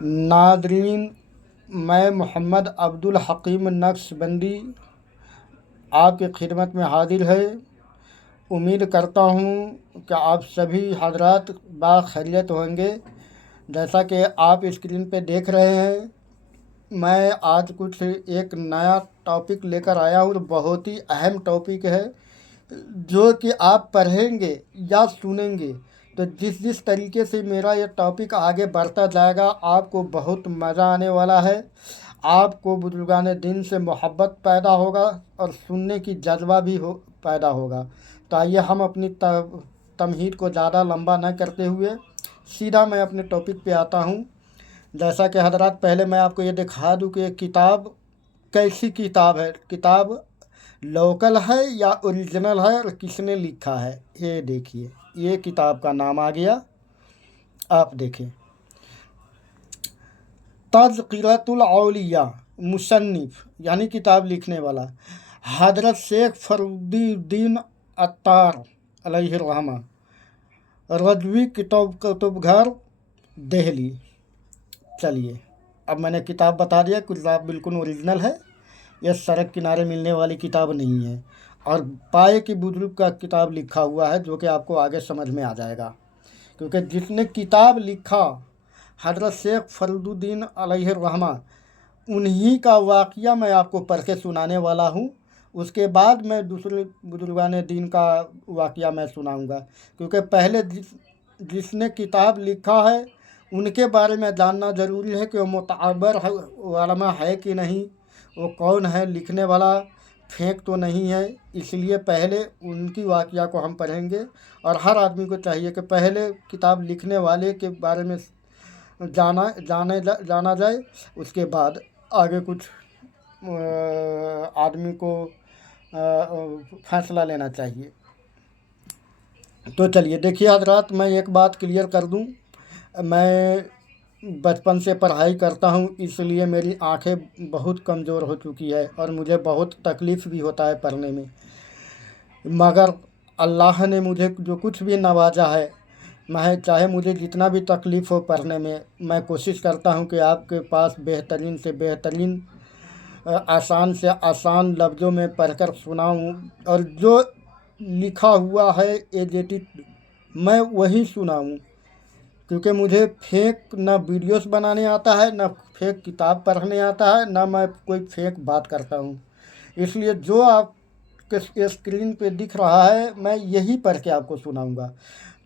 Nadreen, मैं मोहम्मद अब्दुल हकीम नक्शबंदी आपकी खिदमत में हाजिर है। उम्मीद करता हूँ कि आप सभी हजरात बाखैरियत होंगे। जैसा कि आप स्क्रीन पे देख रहे हैं, मैं आज कुछ एक नया टॉपिक लेकर आया हूँ। बहुत ही अहम टॉपिक है जो कि आप पढ़ेंगे या सुनेंगे तो जिस जिस तरीके से मेरा ये टॉपिक आगे बढ़ता जाएगा, आपको बहुत मज़ा आने वाला है। आपको बुजुर्गान दीन से मोहब्बत पैदा होगा और सुनने की जज्बा भी पैदा होगा। तो आइए हम अपनी तमहीद को ज़्यादा लंबा न करते हुए सीधा मैं अपने टॉपिक पे आता हूँ। जैसा कि हजरात, पहले मैं आपको ये दिखा दूँ कि किताब कैसी किताब है। किताब लोकल है या ओरिजिनल है और किसने लिखा है। ये देखिए, ये किताब का नाम आ गया, आप देखें, तज़किरतुल औलिया। मुसन्निफ यानी किताब लिखने वाला हजरत शेख फरीदुद्दीन अत्तार अलैहिर्रहमा, रजवी कुतुबघर, दिल्ली। चलिए, अब मैंने किताब बता दिया, किताब बिल्कुल ओरिजिनल है। यह सड़क किनारे मिलने वाली किताब नहीं है और पाए की बुजुर्ग का किताब लिखा हुआ है, जो कि आपको आगे समझ में आ जाएगा। क्योंकि जिसने किताब लिखा हजरत शेख फरीदुद्दीन अलैहिर्रहमा, उन्हीं का वाक़या मैं आपको पढ़ के सुनाने वाला हूँ। उसके बाद मैं दूसरे बुजुर्गान दीन का वाक़या मैं सुनाऊँगा। क्योंकि पहले जिसने किताब लिखा है उनके बारे में जानना ज़रूरी है कि वो मुतअब्बर है, उलमा है कि नहीं, वो कौन है लिखने वाला, फेंक तो नहीं है। इसलिए पहले उनकी वाक़या को हम पढ़ेंगे। और हर आदमी को चाहिए कि पहले किताब लिखने वाले के बारे में जाना जाए, उसके बाद आगे कुछ आदमी को फैसला लेना चाहिए। तो चलिए देखिए हजरात, मैं एक बात क्लियर कर दूं। मैं बचपन से पढ़ाई करता हूं, इसलिए मेरी आंखें बहुत कमज़ोर हो चुकी है और मुझे बहुत तकलीफ़ भी होता है पढ़ने में। मगर अल्लाह ने मुझे जो कुछ भी नवाजा है, मैं चाहे मुझे जितना भी तकलीफ़ हो पढ़ने में, मैं कोशिश करता हूं कि आपके पास बेहतरीन से बेहतरीन, आसान से आसान लफ्ज़ों में पढ़कर सुनाऊं। और जो लिखा हुआ है एडिटेड मैं वही सुनाऊं। क्योंकि मुझे फेक ना वीडियोस बनाने आता है, ना फेक किताब पढ़ने आता है, ना मैं कोई फेक बात करता हूँ। इसलिए जो आपके स्क्रीन पे दिख रहा है, मैं यही पढ़ के आपको सुनाऊंगा।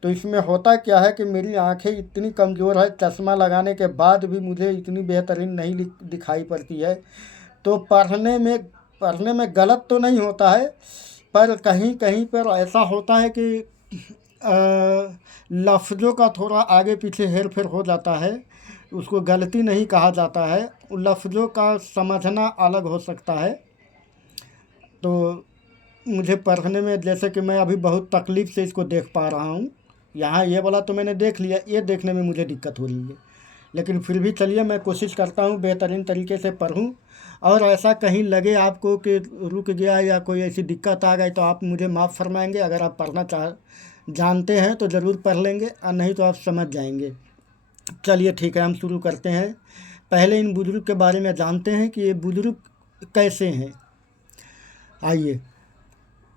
तो इसमें होता क्या है कि मेरी आंखें इतनी कमज़ोर है, चश्मा लगाने के बाद भी मुझे इतनी बेहतरीन नहीं दिखाई पड़ती है। तो पढ़ने में गलत तो नहीं होता है, पर कहीं कहीं पर ऐसा होता है कि लफ्ज़ों का थोड़ा आगे पीछे हेर फेर हो जाता है। उसको गलती नहीं कहा जाता है, लफ्ज़ों का समझना अलग हो सकता है। तो मुझे पढ़ने में, जैसे कि मैं अभी बहुत तकलीफ़ से इसको देख पा रहा हूँ। यहाँ ये वाला तो मैंने देख लिया, ये देखने में मुझे दिक्कत हो रही है। लेकिन फिर भी चलिए, मैं कोशिश करता हूँ बेहतरीन तरीके से पढ़ूँ। और ऐसा कहीं लगे आपको कि रुक गया या कोई ऐसी दिक्कत आ गई तो आप मुझे माफ़ फरमाएंगे। अगर आप पढ़ना जानते हैं तो ज़रूर पढ़ लेंगे, और नहीं तो आप समझ जाएंगे। चलिए ठीक है, हम शुरू करते हैं। पहले इन बुज़ुर्ग के बारे में जानते हैं कि ये बुज़ुर्ग कैसे हैं। आइए,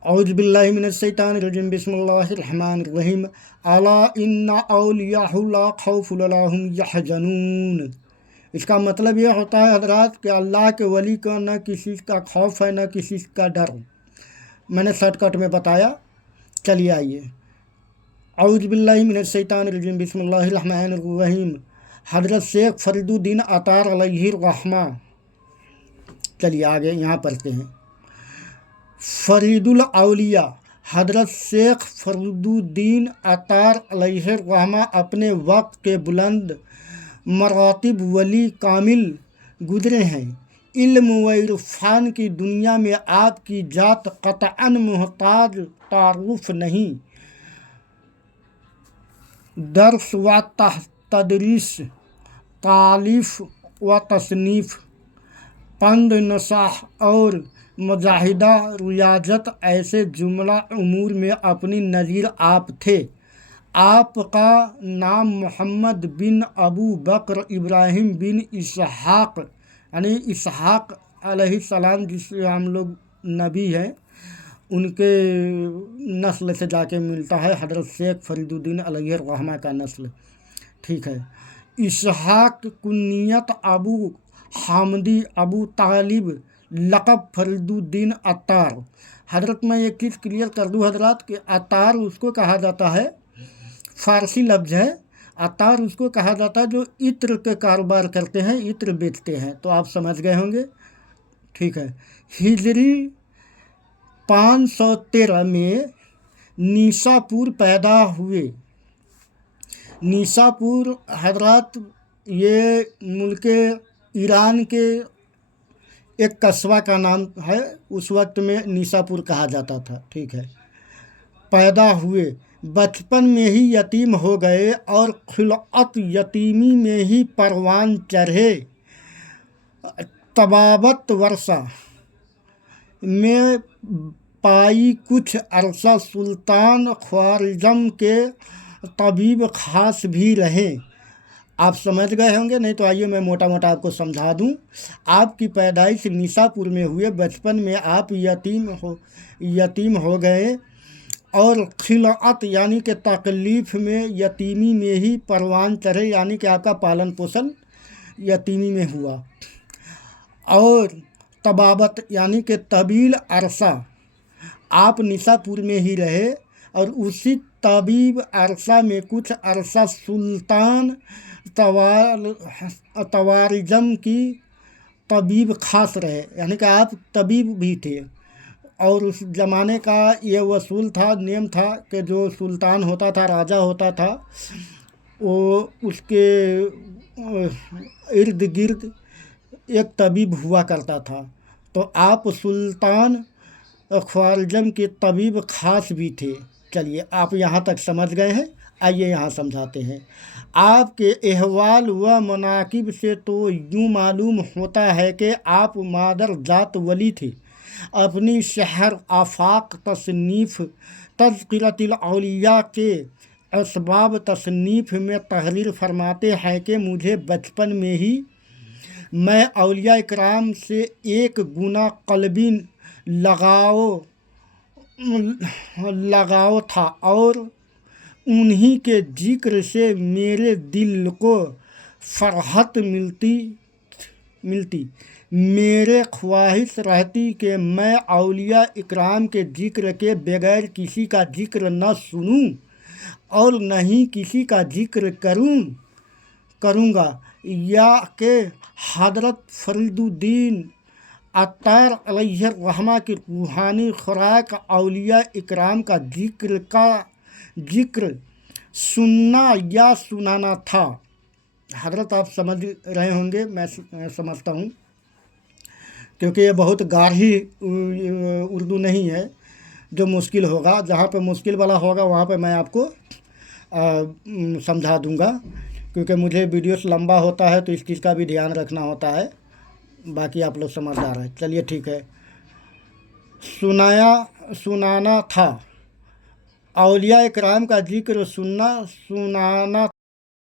औज़ु बिल्लाहि मिनश शैतानिर रजीम, बिस्मिल्लाहिर रहमानिर रहीम। अला इन्ना औलियाहु ला खौफुन अलैहिम यहज़नून। इसका मतलब ये होता है हजरात कि अल्लाह के वली का न किसी का खौफ है, न किसी का डर। मैंने शॉर्टकट में बताया। चलिए आइए, औज़ु बिल्लाहि मिनश शैतानिर रजीम, बिस्मिल्लाहिर रहमानिर रहीम। हजरत शेख फरीदुद्दीन अत्तार अलैहिर्रहमा। चलिए आगे यहाँ पढ़ते हैं। फरीदुल औलिया हजरत शेख फरीदुद्दीन अत्तार अलैहिर्रहमा अपने वक्त के बुलंद मरातिब वली कामिल गुजरे हैं। इल्म व इरफान की दुनिया में आपकी जात क़तअन मुहताज तारुफ नहीं। दर्स व तदरीस, तालीफ व तसनीफ़, पंद नसाह और मुजाहिदा रियाजत, ऐसे जुमला उमूर में अपनी नज़ीर आप थे। आपका नाम मोहम्मद बिन अबू बकर इब्राहिम बिन इसहाक, यानी इसहाक अलैहिस्सलाम जिससे हम लोग नबी हैं उनके नस्ल से जाके मिलता है, हज़रत शेख फरीदुद्दीन अलैहिर्रहमा का नस्ल। ठीक है। इसहाक कुन्नियत अबू हामदी अबू तालिब लक़ब फरीदुद्दीन अत्तार। हज़रत मैं एक चीज़ क्लियर कर दूँ हज़रत कि अत्तार उसको कहा जाता है, फ़ारसी लफ्ज़ है, अत्तार उसको कहा जाता है जो इत्र के कारोबार करते हैं, इत्र बेचते हैं। तो आप समझ गए होंगे। ठीक है। हिजरी 513 में निसापुर पैदा हुए। निसापुर हज़रत ये मुल्क ईरान के एक कस्बा का नाम है, उस वक्त में निसापुर कहा जाता था। ठीक है। पैदा हुए, बचपन में ही यतीम हो गए और खिलअत यतीमी में ही परवान चढ़े। तबाबत वर्षा में पाई कुछ अरसा सुल्तान ख्वारिज़म के तबीब खास भी रहे। आप समझ गए होंगे, नहीं तो आइए मैं मोटा मोटा आपको समझा दूं। आपकी पैदाइश निसापुर में हुए, बचपन में आप यतीम हो गए और खिलअत यानी कि तकलीफ़ में यतीमी में ही परवान चढ़े, यानी कि आपका पालन पोषण यतीमी में हुआ। और तबाबत यानी कि तवील अरसा आप निसापुर में ही रहे और उसी तबीब अरसा में कुछ अरसा सुल्तान तवारिज़म की तबीब खास रहे, यानी कि आप तबीब भी थे। और उस ज़माने का ये वसूल था, नियम था कि जो सुल्तान होता था, राजा होता था, वो उसके इर्द गिर्द एक तबीब हुआ करता था। तो आप सुल्तान ख्वारिज़म के तबीब खास भी थे। चलिए आप यहाँ तक समझ गए हैं, आइए यहाँ समझाते हैं। आपके अहवाल व मनाकिब से तो यूँ मालूम होता है कि आप मादर जात वली थे। अपनी शहर आफाक तसनीफ़ तज़किरतुल औलिया के असबाब तसनीफ़ में तहरीर फरमाते हैं कि मुझे बचपन में ही मैं औलिया इकराम से एक गुना क़ल्बी लगाव था और उन्हीं के जिक्र से मेरे दिल को फरहत मिलती। मेरे ख्वाहिश रहती कि मैं औलिया इकराम के जिक्र के बगैर किसी का जिक्र न सुनूं और न ही किसी का जिक्र करूँगा, या कि हज़रत फरीदुद्दीन अत्तार अलैहिर्रहमा की रूहानी खुराक औलिया इकराम का जिक्र सुनना या सुनाना था। हज़रत आप समझ रहे होंगे, मैं समझता हूँ, क्योंकि ये बहुत गाढ़ी उर्दू नहीं है जो मुश्किल होगा। जहाँ पे मुश्किल वाला होगा वहाँ पे मैं आपको समझा दूँगा, क्योंकि मुझे वीडियोस लंबा होता है तो इस चीज़ का भी ध्यान रखना होता है। बाकी आप लोग समझदार हैं। चलिए ठीक है। सुनाना था, औलिया इकराम का जिक्र सुनाना